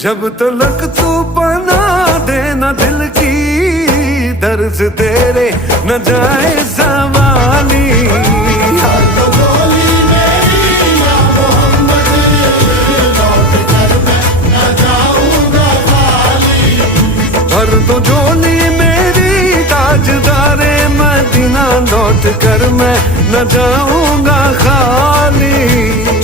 जब तलक तू बना देना दिल की दर्द तेरे न जाए सवाली। भर दो झोली मेरी ताजदारे मदीना, लौट कर मैं न जाऊंगा खाली।